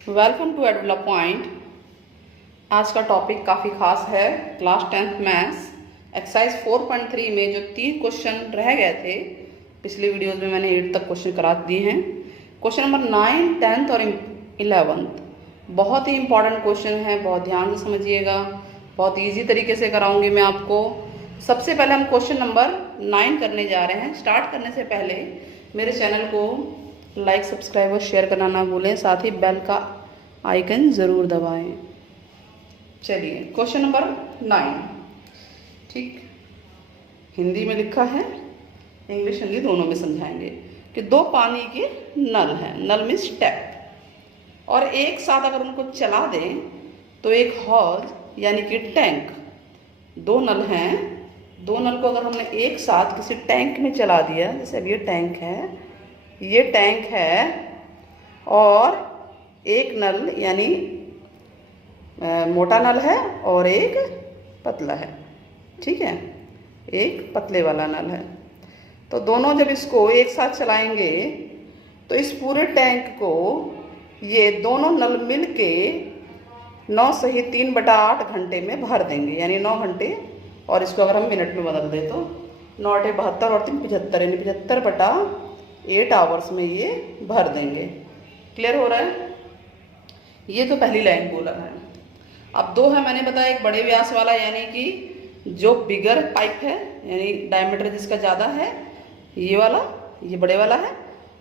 Welcome to एडुला point. आज का topic काफ़ी खास है। क्लास 10th मैथ्स एक्सरसाइज 4.3 में जो 3 क्वेश्चन रह गए थे, पिछले वीडियोस में मैंने 8 तक क्वेश्चन करा दिए हैं। क्वेश्चन नंबर 9, 10th और 11th बहुत ही इंपॉर्टेंट क्वेश्चन है, बहुत ध्यान से समझिएगा। बहुत ईजी तरीके से कराऊंगी मैं आपको। सबसे पहले हम क्वेश्चन नंबर 9 करने जा रहे हैं। स्टार्ट करने से पहले मेरे चैनल को लाइक, सब्सक्राइब और शेयर करना ना भूलें, साथ ही बेल का आइकन ज़रूर दबाएं। चलिए क्वेश्चन नंबर 9, ठीक, हिंदी में लिखा है, इंग्लिश हिंदी दोनों में समझाएंगे कि 2 पानी के नल हैं, नल मीन्स टैप, और एक साथ अगर उनको चला दें तो एक हौज यानी कि टैंक, 2 नल हैं, 2 नल को अगर हमने एक साथ किसी टैंक में चला दिया, जैसे अब ये टैंक है और एक नल यानी मोटा नल है और एक पतला है, ठीक है, एक पतले वाला नल है। तो दोनों जब इसको एक साथ चलाएंगे तो इस पूरे टैंक को ये दोनों नल मिल के 9 सही 3/8 घंटे में भर देंगे, यानी 9 घंटे। और इसको अगर हम मिनट में बदल दें तो 9 × 72 और 3 75, यानी 75/8 आवर्स में ये भर देंगे। क्लियर हो रहा है? ये तो पहली लाइन बोला है। अब 2 है, मैंने बताया, एक बड़े व्यास वाला यानी कि जो बिगर पाइप है, यानी डायमीटर जिसका ज़्यादा है, ये वाला, ये बड़े वाला है,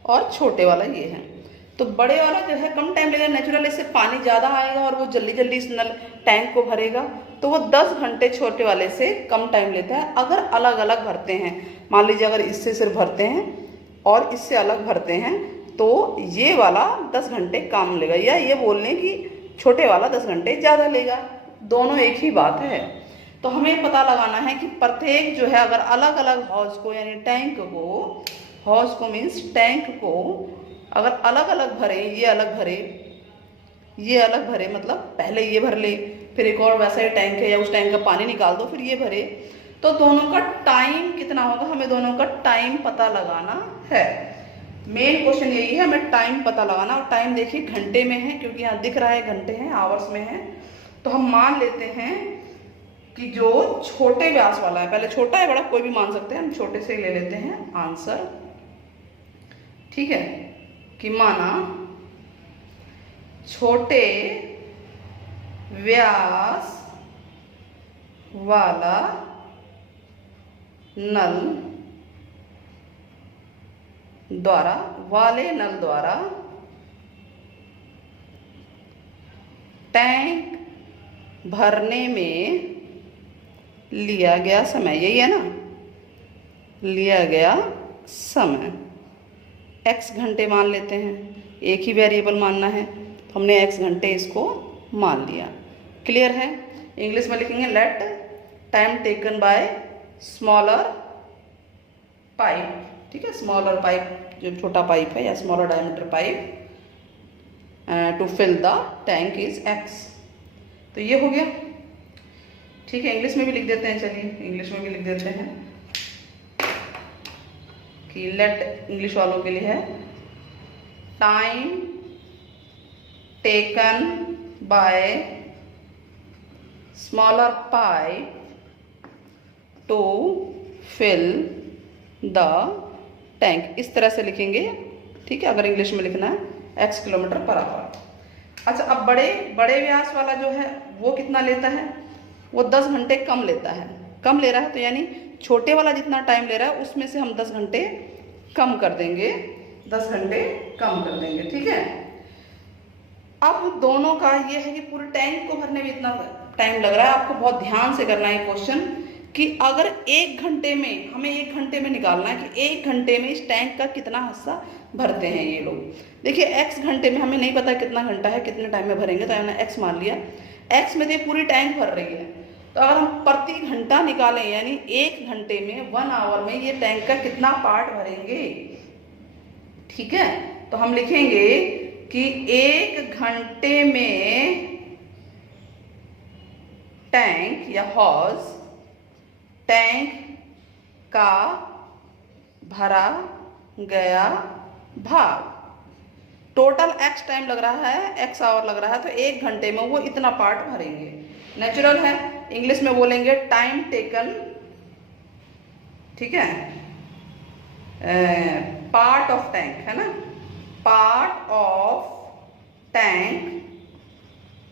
और छोटे वाला ये है। तो बड़े वाला जो है कम टाइम लेगा, नेचुरल, इससे पानी ज़्यादा आएगा और वो जल्दी जल्दी इस नल टैंक को भरेगा, तो वो 10 घंटे छोटे वाले से कम टाइम लेता है। अगर अलग अलग भरते हैं, मान लीजिए अगर इससे सिर्फ भरते हैं और इससे अलग भरते हैं, तो ये वाला 10 घंटे कम लेगा, या ये बोल लें कि छोटे वाला 10 घंटे ज़्यादा लेगा। दोनों एक ही बात है। तो हमें पता लगाना है कि प्रत्येक जो है, अगर अलग अलग हौज को, यानी टैंक को, हौज को मीन्स टैंक को अगर अलग अलग भरे, ये अलग भरे, ये अलग भरे, मतलब पहले ये भर ले, फिर एक और वैसा ही टैंक है या उस टैंक का पानी निकाल दो, फिर ये भरे, तो दोनों का टाइम कितना होगा, हमें दोनों का टाइम पता लगाना है। मेन क्वेश्चन यही है, हमें टाइम पता लगाना। और टाइम देखिए घंटे में है, क्योंकि यहाँ दिख रहा है घंटे हैं, आवर्स में है। तो हम मान लेते हैं कि जो छोटे व्यास वाला है, पहले छोटा है बड़ा कोई भी मान सकते हैं, हम छोटे से ले लेते हैं आंसर, ठीक है, कि माना छोटे व्यास वाला नल द्वारा, वाले नल द्वारा टैंक भरने में लिया गया समय, यही है ना, लिया गया समय x घंटे मान लेते हैं, एक ही वेरिएबल मानना है, तो हमने x घंटे इसको मान लिया। क्लियर है? इंग्लिश में लिखेंगे let time taken by smaller pipe, ठीक है, स्मॉलर पाइप, जो छोटा पाइप है या smaller diameter pipe to fill the tank is x। तो ये हो गया, ठीक है। इंग्लिश में भी लिख देते हैं, चलिए इंग्लिश में भी लिख देते हैं कि लेट, इंग्लिश वालों के लिए है time taken by smaller pipe to fill the tank, इस तरह से लिखेंगे, ठीक है, अगर इंग्लिश में लिखना है x किलोमीटर पर आवर। अच्छा, अब बड़े व्यास वाला जो है वो कितना लेता है, वो 10 घंटे कम लेता है, कम ले रहा है, तो यानी छोटे वाला जितना टाइम ले रहा है उसमें से हम 10 घंटे कम कर देंगे, 10 घंटे कम कर देंगे, ठीक है। अब दोनों का ये है कि पूरे टैंक को भरने में इतना टाइम लग रहा है। आपको बहुत ध्यान से करना है क्वेश्चन, कि अगर 1 घंटे में, हमें 1 घंटे में निकालना है कि 1 घंटे में इस टैंक का कितना हिस्सा भरते हैं ये लोग। देखिए x घंटे में हमें नहीं पता कितना घंटा है, कितने टाइम में भरेंगे, तो हमने x मान लिया। x में तो पूरी टैंक भर रही है, तो अगर हम प्रति घंटा निकालें, यानी 1 घंटे में, 1 आवर में ये टैंक का कितना पार्ट भरेंगे, ठीक है। तो हम लिखेंगे कि 1 घंटे में टैंक या हौज, टैंक का भरा गया भाग, टोटल x टाइम लग रहा है, x आवर लग रहा है, तो 1 घंटे में वो इतना पार्ट भरेंगे। नेचुरल है, इंग्लिश में बोलेंगे टाइम टेकन, ठीक है, पार्ट ऑफ टैंक है ना, part of tank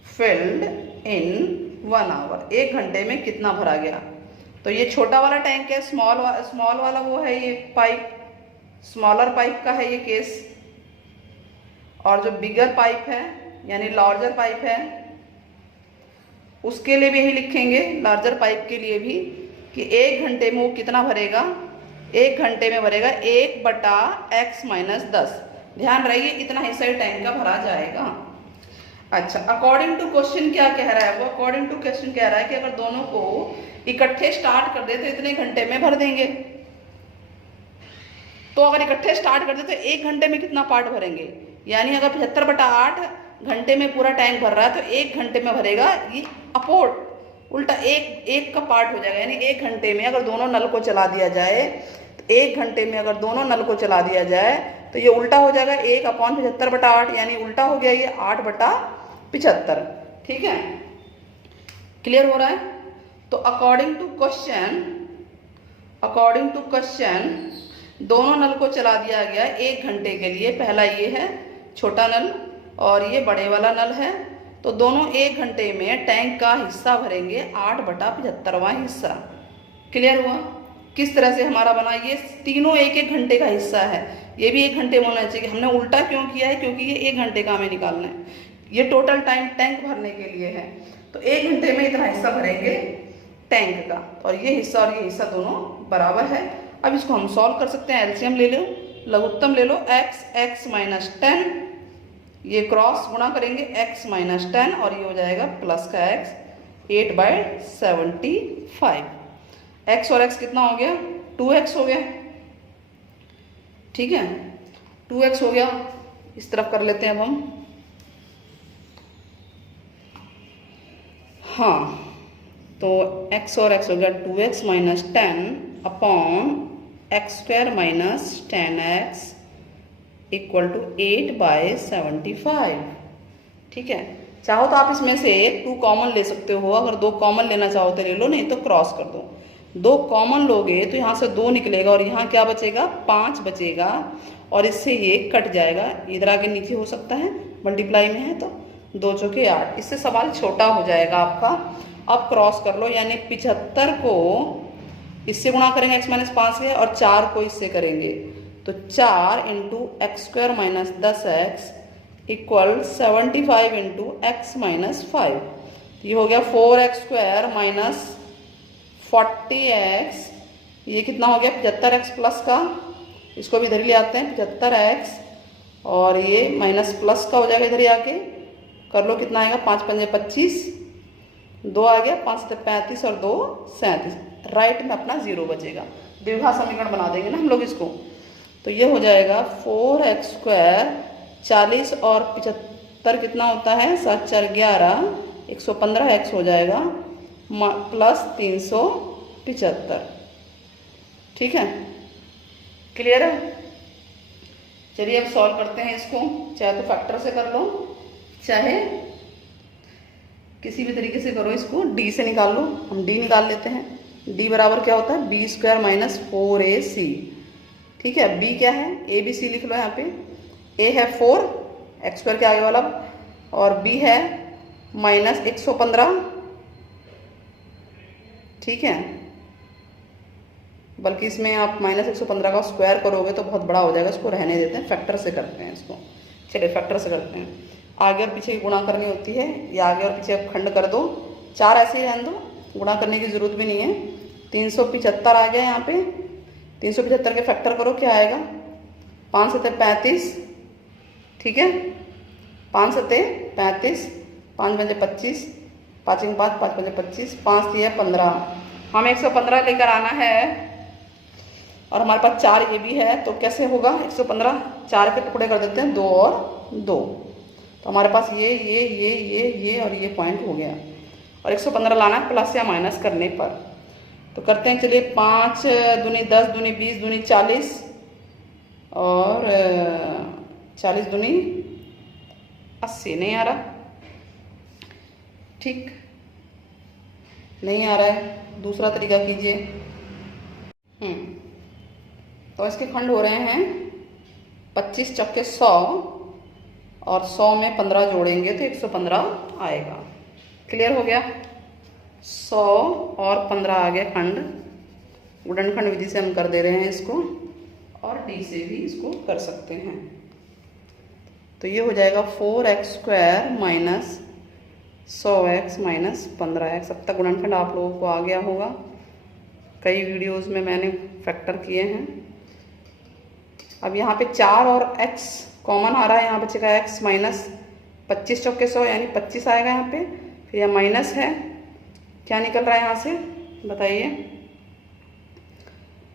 filled in 1 hour, 1 घंटे में कितना भरा गया। तो ये छोटा वाला टैंक है, स्मॉल वाला वो है ये पाइप, स्मॉलर पाइप का है ये केस, और जो बिगर पाइप है यानी लार्जर पाइप है उसके लिए भी यही लिखेंगे, लार्जर पाइप के लिए भी, कि 1 घंटे में वो कितना भरेगा, 1 घंटे में भरेगा 1/x-10। ध्यान रहिए इतना हिस्सा टैंक का भरा जाएगा। अच्छा, अकॉर्डिंग टू क्वेश्चन क्या कह रहा है वो, अकॉर्डिंग टू क्वेश्चन कह रहा है कि अगर दोनों को इकट्ठे स्टार्ट कर दे तो इतने घंटे में भर देंगे। तो अगर इकट्ठे स्टार्ट कर दे तो 1 घंटे में कितना पार्ट भरेंगे, यानी अगर 75/8 घंटे में पूरा टैंक भर रहा है तो 1 घंटे में भरेगा, ये अपोर्ट उल्टा एक का पार्ट हो जाएगा। यानी 1 घंटे में अगर दोनों नल को चला दिया जाए, तो 1 घंटे में अगर दोनों नल को चला दिया जाए तो ये उल्टा हो जाएगा, 1/75/8, यानी उल्टा हो गया ये 8/75। ठीक है, क्लियर हो रहा है। तो अकॉर्डिंग टू क्वेश्चन दोनों नल को चला दिया गया 1 घंटे के लिए। पहला ये है छोटा नल और ये बड़े वाला नल है, तो दोनों 1 घंटे में टैंक का हिस्सा भरेंगे 8/75वां हिस्सा। क्लियर हुआ। किस तरह से हमारा बना, ये तीनों 1-1 घंटे का हिस्सा है, ये भी 1 घंटे में होना चाहिए। हमने उल्टा क्यों किया है, क्योंकि ये 1 घंटे का हमें निकालना है, ये टोटल टाइम टैंक भरने के लिए है। तो 1 घंटे में इतना हिस्सा भरेंगे टैंक का, और ये हिस्सा दोनों बराबर है। अब इसको हम सॉल्व कर सकते हैं, एलसीएम ले लो, लघुत्तम ले लो, x-10, ये क्रॉस गुणा करेंगे x-10 और ये हो जाएगा प्लस का x, 8/75। x और x कितना हो गया, 2x हो गया। ठीक है, 2x हो गया। इस तरफ कर लेते हैं अब हम, हाँ, तो x और x हो गया 2x-10 upon x² - 10x equal to 8/75। ठीक है, चाहो तो आप इसमें से 2 कॉमन ले सकते हो, अगर 2 कॉमन लेना चाहो तो ले लो, नहीं तो क्रॉस कर दो। 2 कॉमन लोगे तो यहाँ से 2 निकलेगा और यहाँ क्या बचेगा, 5 बचेगा, और इससे ये कट जाएगा, इधर आगे नीचे हो सकता है, मल्टीप्लाई में है तो 2 चौके 8, इससे सवाल छोटा हो जाएगा आपका। अब क्रॉस कर लो, यानी 75 को इससे गुणा करेंगे x-5 से, और 4 को इससे करेंगे, तो 4 × x² - 10x इक्वल 75 × x-5। ये हो गया 4x² - 40x, ये कितना हो गया 75x प्लस का, इसको भी इधर ही ले आते हैं 75x, और ये माइनस प्लस का हो जाएगा, इधर ही आके कर लो, कितना आएगा 5×5 = 25, 2 आ गया, 5×7 = 35 और 2 = 37। राइट में अपना 0 बचेगा, द्विघात समीकरण बना देंगे ना हम लोग इसको। तो ये हो जाएगा 4x² 40 और 75 कितना होता है, 7×4 = 11, 115x हो जाएगा प्लस 375। ठीक है, क्लियर है। चलिए अब सॉल्व करते हैं इसको, चाहे तो फैक्टर से कर लो, चाहे किसी भी तरीके से करो। इसको d से निकाल लो, हम d निकाल लेते हैं। d बराबर क्या होता है, b² - 4ac। ठीक है, b क्या है, a b c लिख लो यहाँ पे। a है 4, x² के आगे वाला, और b है -115। ठीक है, बल्कि इसमें आप -115 का स्क्वायर करोगे तो बहुत बड़ा हो जाएगा, इसको रहने देते हैं, फैक्टर से करते हैं इसको। चलिए फैक्टर से करते हैं, आगे और पीछे की गुणा करनी होती है, या आगे और पीछे आप खंड कर दो, 4 ऐसे ही रहने दो, गुणा करने की जरूरत भी नहीं है। 375 आ गया यहाँ पे, 375 के फैक्टर करो, क्या आएगा, 5 × 7 = 35। ठीक है, 5 × 7 = 35, 5 × 5 = 25, 5 × 5 = 5 × 25, 5 × 3 = 15। हमें 115 लेकर आना है, और हमारे पास 4 ये भी है, तो कैसे होगा 115, 4 के टुकड़े कर देते हैं, 2 और 2, तो हमारे पास ये और ये पॉइंट हो गया, और 115 लाना है प्लस या माइनस करने पर। तो करते हैं, चलिए 5 दूनी 10 दूनी 20 दूनी 40 और 40 दूनी 80 नहीं आ रहा, ठीक नहीं आ रहा है, दूसरा तरीका कीजिए। तो इसके खंड हो रहे हैं 25 चक्के 100 और 100 में 15 जोड़ेंगे तो 115 आएगा। क्लियर हो गया। 100 और 15 आ गया खंड, गुणनखंड विधि से हम कर दे रहे हैं इसको, और डी से भी इसको कर सकते हैं। तो ये हो जाएगा 4x² minus 100x minus 15x। अब तक गुणनखंड आप लोगों को आ गया होगा, कई वीडियोस में मैंने फैक्टर किए हैं। अब यहाँ पे 4 और x कॉमन आ रहा है, यहाँ बचेगा x माइनस 25 चौके 100 यानी 25 आएगा यहाँ पे। फिर यह माइनस है, क्या निकल रहा है यहाँ से बताइए,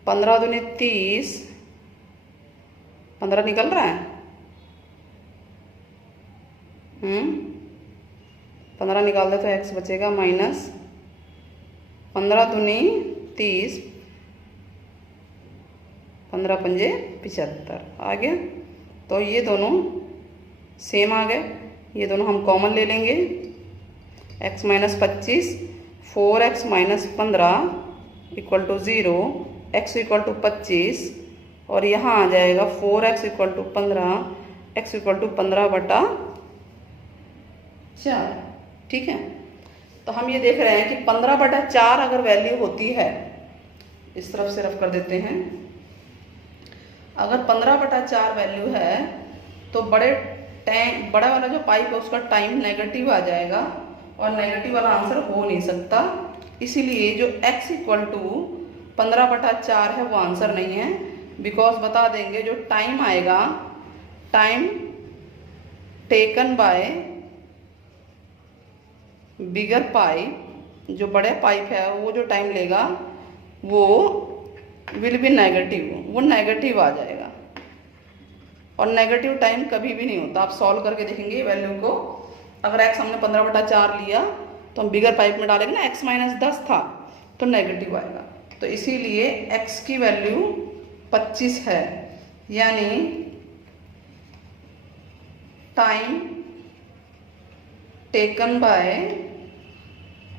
15 दूनी 30, 15 निकल रहा है। 15 निकाल दे तो x बचेगा माइनस 15 दूनी 30, 15 पंजे 75 आ गया। तो ये दोनों सेम आ गए, ये दोनों हम कॉमन ले लेंगे। x minus 25, 4x minus 15 equal to 0, x equal to 25 और यहाँ आ जाएगा 4x equal to 15, x equal to 15/4। ठीक है, तो हम ये देख रहे हैं कि 15/4 अगर वैल्यू होती है, इस तरफ से रफ कर देते हैं, अगर 15/4 वैल्यू है तो बड़ा वाला जो पाइप है उसका टाइम नेगेटिव आ जाएगा और नेगेटिव वाला आंसर हो नहीं सकता। इसीलिए जो x इक्वल टू 15/4 है वो आंसर नहीं है, बिकॉज बता देंगे जो टाइम आएगा, टाइम टेकन बाय बिगर पाइप, जो बड़े पाइप है वो जो टाइम लेगा वो विल बी नेगेटिव, वो नेगेटिव आ जाएगा। और नेगेटिव टाइम कभी भी नहीं होता। आप सॉल्व करके देखेंगे वैल्यू को, अगर x हमने 15/4 लिया तो हम बिगर पाइप में डालेंगे ना, x माइनस 10 था तो नेगेटिव आएगा। तो इसीलिए x की वैल्यू 25 है, यानी time taken by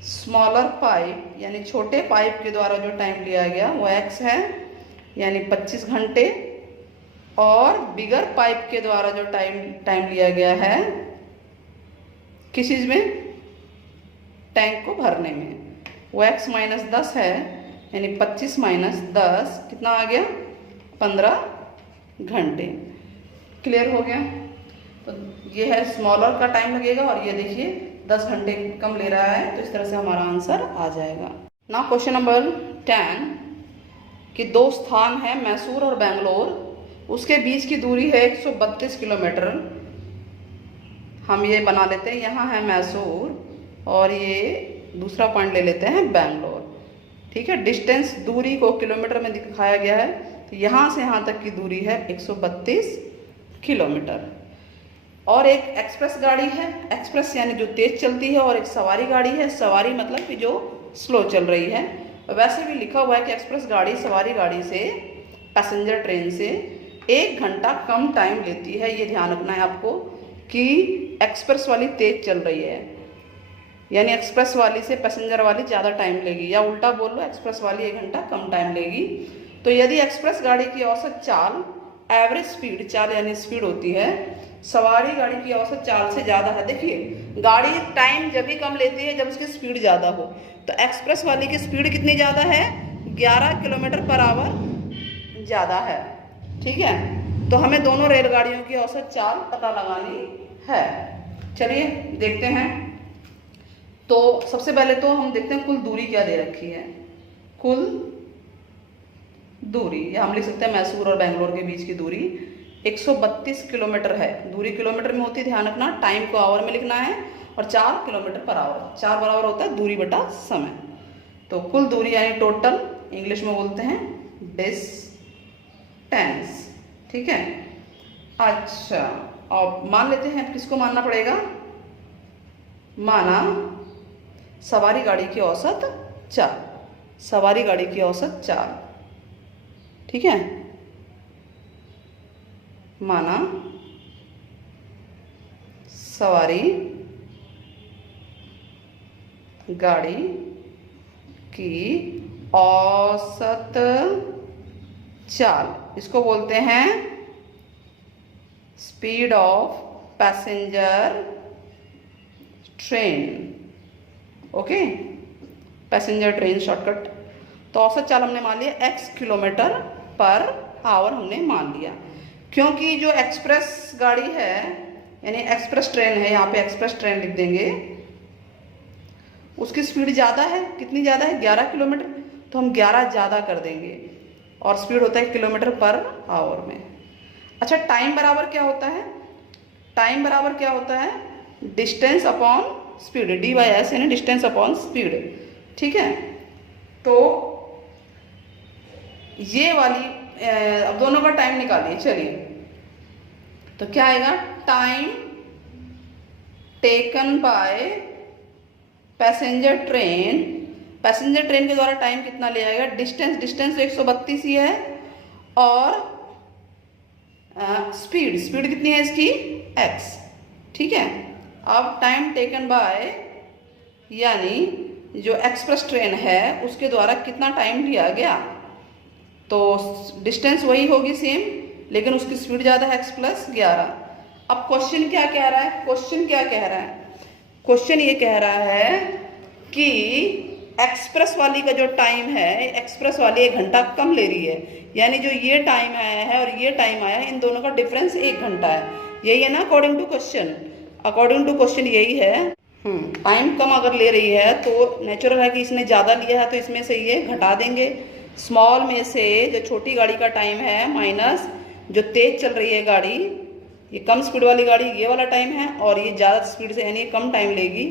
smaller pipe, यानी छोटे पाइप के द्वारा जो टाइम लिया गया वो x है, यानी 25 घंटे, और बिगर पाइप के द्वारा जो टाइम लिया गया है किस चीज़ में, टैंक को भरने में, वो x माइनस 10 है, यानी 25 माइनस 10 कितना आ गया, 15 घंटे। क्लियर हो गया। तो ये है स्मॉलर का टाइम लगेगा और ये देखिए 10 घंटे कम ले रहा है, तो इस तरह से हमारा आंसर आ जाएगा। नाउ क्वेश्चन नंबर 10 कि दो स्थान है मैसूर और बेंगलोर, उसके बीच की दूरी है 132 किलोमीटर। हम ये बना लेते हैं, यहाँ है मैसूर और ये दूसरा पॉइंट ले लेते हैं बेंगलोर। ठीक है, डिस्टेंस दूरी को किलोमीटर में दिखाया गया है, तो यहाँ से यहाँ तक की दूरी है 132 किलोमीटर। और एक एक्सप्रेस गाड़ी है, एक्सप्रेस यानी जो तेज चलती है, और एक सवारी गाड़ी है, सवारी मतलब कि जो स्लो चल रही है। वैसे भी लिखा हुआ है कि एक्सप्रेस गाड़ी सवारी गाड़ी से, पैसेंजर ट्रेन से 1 घंटा कम टाइम लेती है। ये ध्यान रखना है आपको कि एक्सप्रेस वाली तेज चल रही है, यानी एक्सप्रेस वाली से पैसेंजर वाली ज़्यादा टाइम लेगी, या उल्टा बोल लो एक्सप्रेस वाली 1 घंटा कम टाइम लेगी। तो यदि एक्सप्रेस गाड़ी की औसत चाल, एवरेज स्पीड, चाल यानी स्पीड होती है, सवारी गाड़ी की औसत चाल से ज़्यादा है। देखिए गाड़ी टाइम जब भी कम लेती है जब उसकी स्पीड ज़्यादा हो, तो एक्सप्रेस वाली की स्पीड कितनी ज़्यादा है, 11 किलोमीटर पर आवर ज़्यादा है। ठीक है, तो हमें दोनों रेलगाड़ियों की औसत चाल पता लगानी है। चलिए देखते हैं। तो सबसे पहले तो हम देखते हैं कुल दूरी क्या दे रखी है। कुल दूरी, या हम लिख सकते हैं मैसूर और बेंगलोर के बीच की दूरी 132 किलोमीटर है। दूरी किलोमीटर में होती है, ध्यान रखना, टाइम को आवर में लिखना है, और 4 किलोमीटर पर आवर, 4 बराबर होता है दूरी बटा समय। तो कुल दूरी यानी टोटल, इंग्लिश में बोलते हैं डिस्टेंस। ठीक है, अच्छा अब मान लेते हैं, किसको मानना पड़ेगा, माना सवारी गाड़ी की औसत चाल, सवारी गाड़ी की औसत चाल। ठीक है, माना सवारी गाड़ी की औसत चाल, इसको बोलते हैं speed of passenger train. Okay, passenger train shortcut. तो औसत चाल हमने मान लिया x किलोमीटर पर आवर हमने मान लिया, क्योंकि जो एक्सप्रेस गाड़ी है यानी एक्सप्रेस ट्रेन है, यहाँ पे एक्सप्रेस ट्रेन लिख देंगे, उसकी स्पीड ज़्यादा है। कितनी ज़्यादा है? 11 किलोमीटर। तो हम 11 ज़्यादा कर देंगे और स्पीड होता है किलोमीटर पर आवर में। अच्छा, टाइम बराबर क्या होता है? टाइम बराबर क्या होता है? डिस्टेंस अपॉन स्पीड, dy/s यानी डिस्टेंस अपॉन स्पीड। ठीक है, तो ये वाली अब दोनों का टाइम निकालिए। चलिए, तो क्या आएगा? Time taken by passenger train, passenger train के द्वारा टाइम कितना ले आएगा? डिस्टेंस, डिस्टेंस 132 ही है, और स्पीड, स्पीड कितनी है इसकी? x। ठीक है, अब टाइम टेकन बाय यानी जो एक्सप्रेस ट्रेन है उसके द्वारा कितना टाइम लिया गया, तो डिस्टेंस वही होगी सेम, लेकिन उसकी स्पीड ज़्यादा है, x + 11। अब क्वेश्चन क्या कह रहा है? क्वेश्चन क्या कह रहा है? क्वेश्चन ये कह रहा है कि एक्सप्रेस वाली का जो टाइम है, एक्सप्रेस वाली 1 घंटा कम ले रही है, यानी जो ये टाइम आया है और ये टाइम आया है, इन दोनों का डिफरेंस 1 घंटा है। यही है ना according to question? According to question यही है। टाइम कम अगर ले रही है तो नेचुरल है कि इसने ज़्यादा लिया है, तो इसमें से ये घटा देंगे। स्मॉल में से जो छोटी गाड़ी का टाइम है माइनस जो तेज चल रही है गाड़ी, ये कम स्पीड वाली गाड़ी ये वाला टाइम है, और ये ज़्यादा स्पीड से यानी कम टाइम लेगी,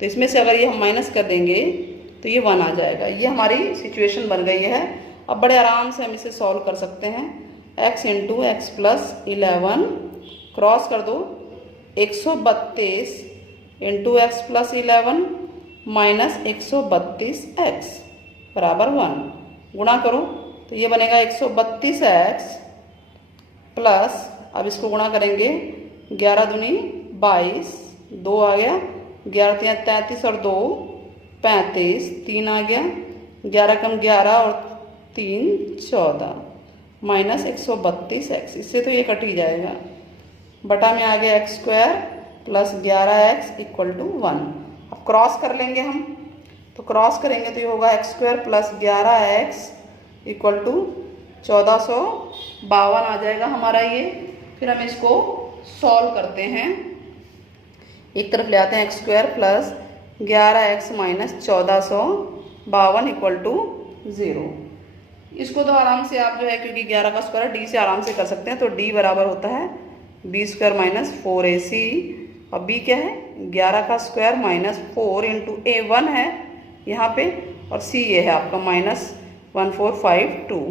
तो इसमें से अगर ये हम माइनस कर देंगे तो ये 1 आ जाएगा। ये हमारी सिचुएशन बन गई है। अब बड़े आराम से हम इसे सॉल्व कर सकते हैं। x × x + 11 क्रॉस कर दो, 132 × x + 11 - 132x = 1। गुणा करो तो ये बनेगा 132x प्लस, अब इसको गुणा करेंगे, 11 दूनी 22, 2 आ गया, 11 × 3 = 33 और 2 35, 3 आ गया, 11 कम 11 और 3 14 - 132x। इससे तो ये कट ही जाएगा। बटा में आ गया x² + 11x = 1। अब क्रॉस कर लेंगे हम, तो क्रॉस करेंगे तो ये होगा x² + 11x = 1452 आ जाएगा हमारा ये। फिर हम इसको सॉल्व करते हैं। एक तरफ ले आते हैं x² + 11x - 1452 = 0। इसको तो आराम से आप जो है, क्योंकि 11 का स्क्वायर d से आराम से कर सकते हैं, तो d बराबर होता है b² - 4ac। अब b क्या है? 11 का स्क्वायर -4 × a1 है यहाँ पे, और c ये है आपका -1452।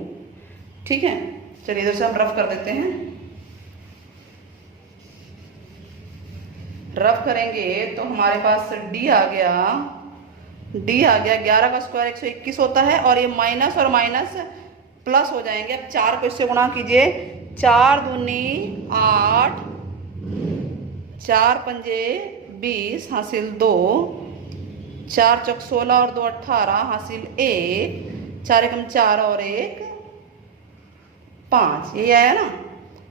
ठीक है, चलिए इधर से हम रफ कर देते हैं। रफ करेंगे तो हमारे पास d आ गया, 11 का स्क्वायर 121 होता है, और ये माइनस और माइनस प्लस हो जाएंगे। अब 4 को इससे गुणा कीजिए, 4 दूनी 8, 4 पंजे 20 हासिल 2, 4 चौक 16 और 2 18 हासिल 1, 4 एकम 4 और 1 5। यही आया ना।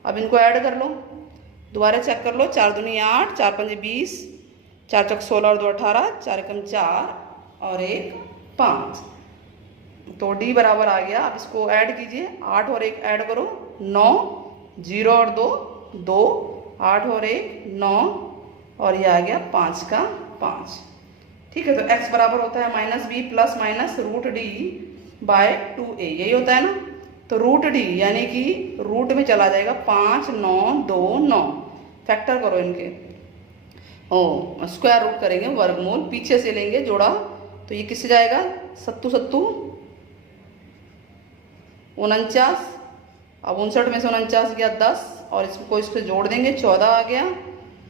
अब इनको ऐड कर लो, दोबारा चेक कर लो, 4 दूनी 8, 4 पंजे 20, 4 चौक 16 और 2 18, 4 एकम 4 और 1 5। तो d बराबर आ गया। अब इसको ऐड कीजिए, 8 और 1 ऐड करो 9, 0 और 2 2, 8 और 1 9, और ये आ गया 5 का 5। ठीक है, तो x बराबर होता है -b + -√d/2a। यही होता है ना। तो √d यानी कि रूट में चला जाएगा, 5 9 2 9। फैक्टर करो इनके, स्क्वायर रूट करेंगे, वर्गमूल पीछे से लेंगे जोड़ा, तो ये किससे जाएगा? 7 7 49। अब 59 में से 49 गया 10, और इसको इससे जोड़ देंगे, 14 आ गया,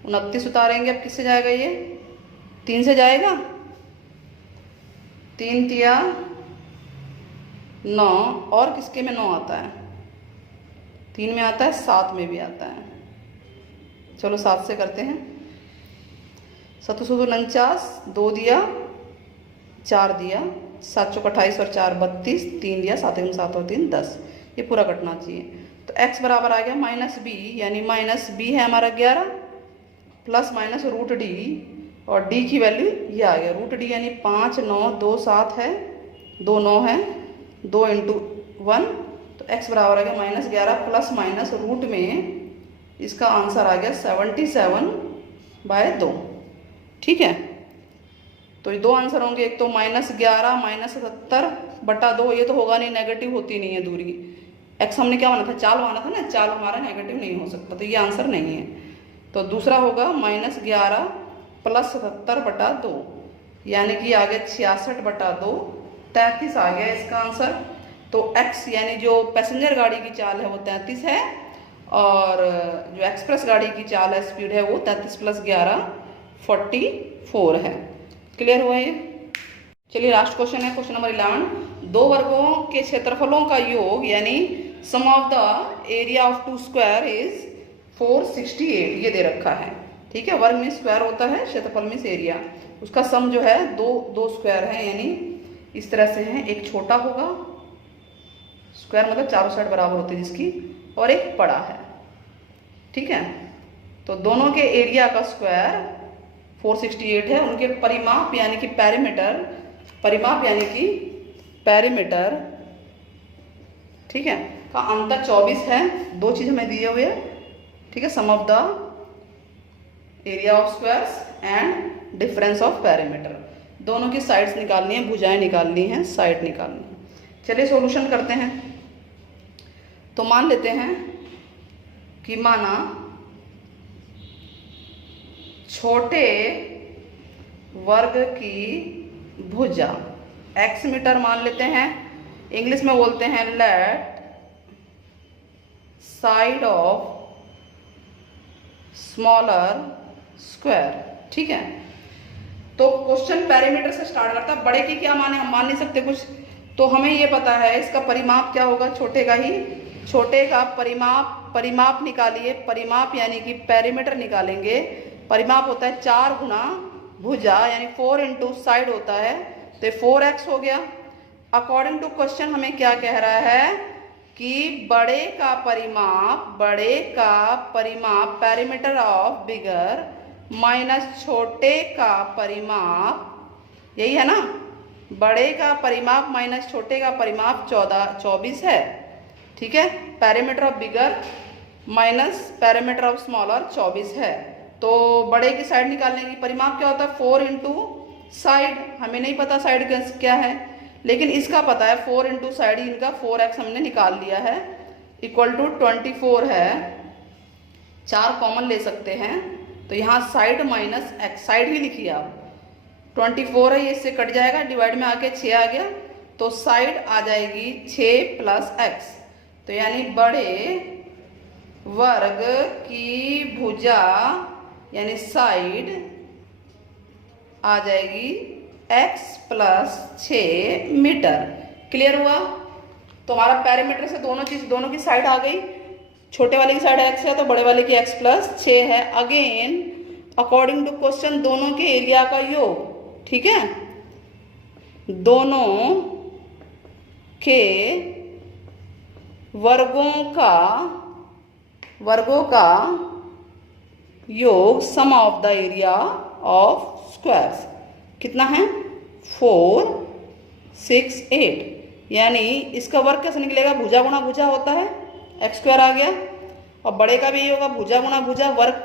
29 उतारेंगे। अब किससे जाएगा? ये 3 से जाएगा, 3 तिया 9, और किसके में 9 आता है? 3 में आता है, 7 में भी आता है। चलो 7 से करते हैं। 7 7 49, 2 दिया, 4 दिया, 7 चौक 28 और 4 32, 3 दिया, 7 1 7 और 3 10। ये पूरा कटना चाहिए। तो x बराबर आ गया माइनस बी, यानी माइनस बी है हमारा 11 प्लस माइनस रूट डी, और d की वैल्यू ये आ गया रूट डी, यानी 5 9 2 7 है, 2 9 है, 2 इंटू 1। तो x बराबर आ गया माइनस 11 प्लस माइनस रूट में इसका आंसर आ गया 77/2। ठीक है, तो ये दो आंसर होंगे, एक तो -11 -70/2, ये तो होगा नहीं, नेगेटिव होती नहीं है दूरी। x हमने क्या माना था, चाल माना था ना, चाल हमारा नेगेटिव नहीं हो सकता, तो ये आंसर नहीं है। तो दूसरा होगा -11 प्लस 70/2, यानी कि आ गया 66/2, 33 आ गया इसका आंसर। तो x यानी जो पैसेंजर गाड़ी की चाल है वो 33 है, और जो एक्सप्रेस गाड़ी की चाल है, स्पीड है, वो 33 + 11 44 है। क्लियर हुआ ये? चलिए लास्ट क्वेश्चन है, क्वेश्चन नंबर 11। दो वर्गों के क्षेत्रफलों का योग यानी sum of the area of two square is 468, ये दे रखा है। ठीक है, वर्ग में स्क्वायर होता है, क्षेत्रफल में एरिया, उसका सम जो है दो स्क्वायर है, यानी इस तरह से है, एक छोटा होगा, स्क्वायर मतलब चारों साइड बराबर होती है जिसकी, और एक बड़ा है। ठीक है, तो दोनों के एरिया का स्क्वायर 468 है, उनके परिमाप यानी कि पैरीमीटर, परिमाप यानी कि पैरीमीटर, ठीक है, का अंतर 24 है। दो चीज हमें दिए हुए हैं। ठीक है, sum of the area of squares and difference of perimeter, दोनों की साइड्स निकालनी है, भुजाएं निकालनी है, साइड निकालनी है। चलिए सॉल्यूशन करते हैं। तो मान लेते हैं कि माना छोटे वर्ग की भुजा x मीटर मान लेते हैं, इंग्लिश में बोलते हैं let side of smaller square. ठीक है, तो क्वेश्चन पैरीमीटर से स्टार्ट करता है। बड़े की क्या माने, हम मान नहीं सकते कुछ, तो हमें ये पता है इसका परिमाप क्या होगा, छोटे का ही, छोटे का परिमाप निकालिए, परिमाप यानी कि पैरीमीटर निकालेंगे। परिमाप होता है 4 गुना भुजा, यानी 4 इंटू साइड होता है, तो 4x हो गया। अकॉर्डिंग टू क्वेश्चन हमें क्या कह रहा है कि बड़े का परिमाप पैरीमीटर ऑफ बिगर माइनस छोटे का परिमाप, यही है ना, बड़े का परिमाप माइनस छोटे का परिमाप 24 है। ठीक है, perimeter of bigger minus perimeter of smaller 24 है। तो बड़े की साइड निकालने की परिमाप क्या होता है, 4 इंटू साइड, हमें नहीं पता साइड क्या है, लेकिन इसका पता है 4 इंटू साइड, इनका 4x हमने निकाल लिया है, इक्वल टू 24 है। 4 कॉमन ले सकते हैं, तो यहाँ साइड माइनस x, साइड ही लिखिए आप, 24 है, ये इससे कट जाएगा, डिवाइड में आके 6 आ गया, तो साइड आ जाएगी 6 + x, तो यानी बड़े वर्ग की भुजा यानी साइड आ जाएगी x + 6 मीटर। क्लियर हुआ? तो हमारा पैरीमीटर से दोनों की साइड आ गई, छोटे वाले की साइड x है तो बड़े वाले की x + 6 है। अगेन अकॉर्डिंग टू क्वेश्चन दोनों के एरिया का योग, ठीक है, दोनों के वर्गों का योग sum of the area of squares कितना है, 4 6 8, यानी इसका वर्ग कैसे निकलेगा, भुजा गुणा भुजा होता है, x² आ गया, और बड़े का भी ये होगा भुजा गुणा भुजा, वर्ग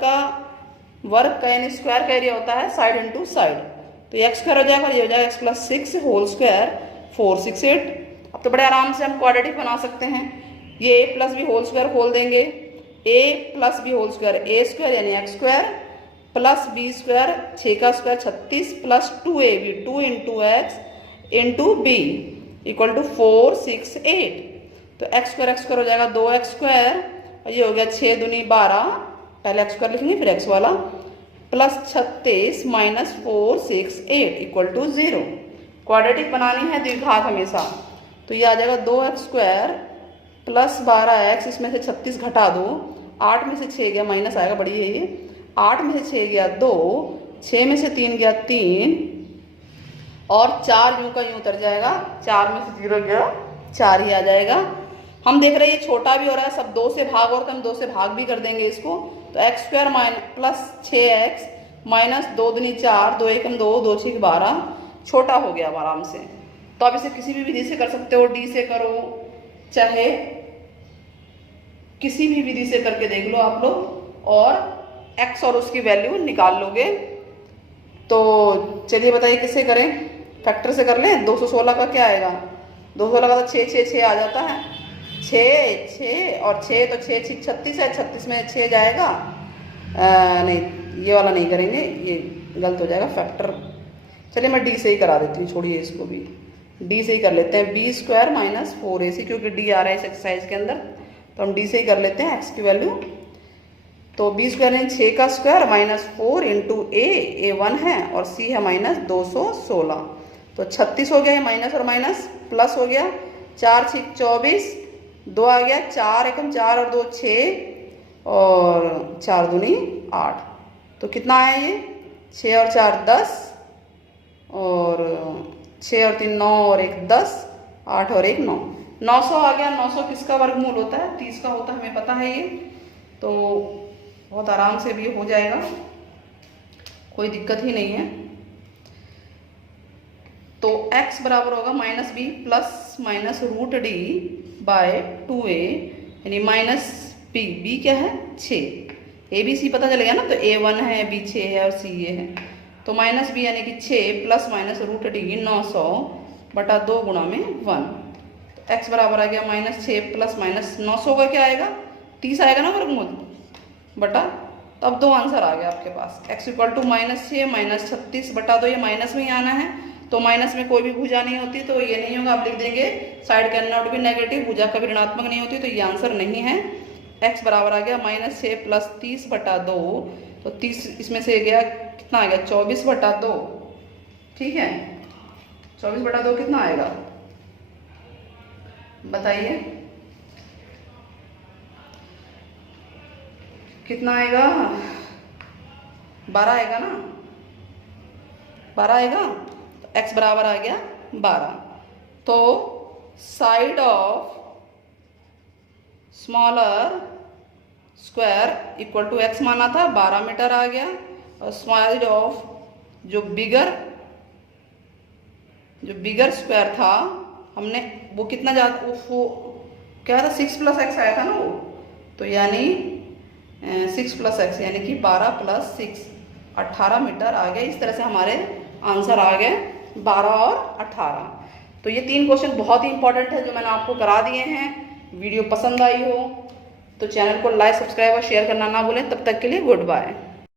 का यानी स्क्वायर का एरिया होता है साइड इंटू साइड, तो ये x² हो जाएगा, ये हो जाएगा x + 6 होल स्क्वायर 4 6 8। अब तो बड़े आराम से हम क्वाड्रेटिक बना सकते हैं, ये a + b होल स्क्वायर खोल देंगे, a + b whole square a² यानी x² प्लस b², 6 का square 36 plus 2ab 2 into x into b equal to 4 6 8, तो x² हो जाएगा 2x², और ये हो गया 6 दूनी 12, पहले x² लिखेंगे फिर x वाला, plus 36 minus 4 6 8 equal to 0। Quadratic बनानी है द्विघात हमेशा, तो ये आ जाएगा 2x² प्लस 12x, इसमें से 36 घटा दो, 8 में से 6 गया, माइनस आएगा, बड़ी है ये, 8 में से 6 गया 2, 6 में से 3 गया 3 और 4 यूं का यूं उतर जाएगा, 4 में से 0 गया 4 ही आ जाएगा। हम देख रहे हैं ये छोटा भी हो रहा है, सब 2 से भाग और हम 2 से भाग भी कर देंगे इसको। तो x square plus 6x minus 2 दूनी 4, 2 एकम 2, 2 छीक 12 छोटा हो गया अब आराम से। तो आप इसे किसी भी विधि से कर सकते हो, डी से करो चाहे किसी भी विधि से करके देख लो आप लोग, और x और उसकी वैल्यू निकाल लोगे। तो चलिए बताइए किससे करें, फैक्टर से कर लें। 216 का क्या आएगा, 216 का तो 6 6 6 आ जाता है, 6 6 और 6 तो 6 6 36 है, 36 में 6 जाएगा। नहीं ये वाला नहीं करेंगे, ये गलत हो जाएगा फैक्टर। चलिए मैं डी से ही करा देती हूँ, छोड़िए इसको भी, डी से ही कर लेते हैं। बी स्क्वायर माइनस 4ac, क्योंकि डी आ रहा है इस एक्सरसाइज के अंदर, तो हम डी से ही कर लेते हैं एक्स की वैल्यू। तो बी स्क्वायर है 6 का स्क्वायर माइनस 4 इंटू ए 1 है और सी है माइनस 216। तो 36 हो गया, ये माइनस और माइनस प्लस हो गया, 4 6 24, 2 आ गया, 4 एकम 4 और 2 6 और 4 दूनी 8। तो कितना आया ये, 6 और 4 10 और 6 और 3 9 और 1 10, 8 और 1 9, 900 आ गया। 900 किसका वर्गमूल होता है, 30 का होता है, हमें पता है ये। तो बहुत आराम से भी हो जाएगा, कोई दिक्कत ही नहीं है। तो x बराबर होगा minus b plus minus root d by 2a, यानी माइनस बी, बी क्या है 6, ए बी सी पता चल गया ना। तो a 1 है, b 6 है और c ये है। तो माइनस बी यानी कि 6 प्लस माइनस रूट डी 900 बटा 2 गुणा में 1। तो x बराबर आ गया माइनस 6 प्लस माइनस 900 का क्या आएगा, 30 आएगा ना वर्गमूल बटा। तो अब 2 आंसर आ गया आपके पास, x equal to minus 6 minus 36 बटा 2, ये माइनस में ही आना है। तो माइनस में कोई भी भुजा नहीं होती, तो ये नहीं होगा, आप लिख देंगे side can not be negative, भुजा कभी ऋणात्मक नहीं होती, तो ये आंसर नहीं है। x बराबर आ गया माइनस 6 प्लस 30 बटा 2, तो 30 इसमें से गया कितना आ गया 24 बटा 2, ठीक है। 24 बटा 2 कितना आएगा बताइए, कितना आएगा, 12 आएगा ना, 12 आएगा। तो x बराबर आ गया 12। तो side of smaller square equal to x माना था, 12 मीटर आ गया, और साइड ऑफ जो बिगर स्क्वायर था हमने वो कितना वो क्या था, 6 प्लस x आया था ना वो, तो यानी 6 प्लस x यानी कि 12 प्लस 6 18 मीटर आ गया। इस तरह से हमारे आंसर आ गए 12 और 18। तो ये 3 क्वेश्चन बहुत ही इंपॉर्टेंट है जो मैंने आपको करा दिए हैं। वीडियो पसंद आई हो तो चैनल को लाइक सब्सक्राइब और शेयर करना ना भूलें। तब तक के लिए गुड बाय।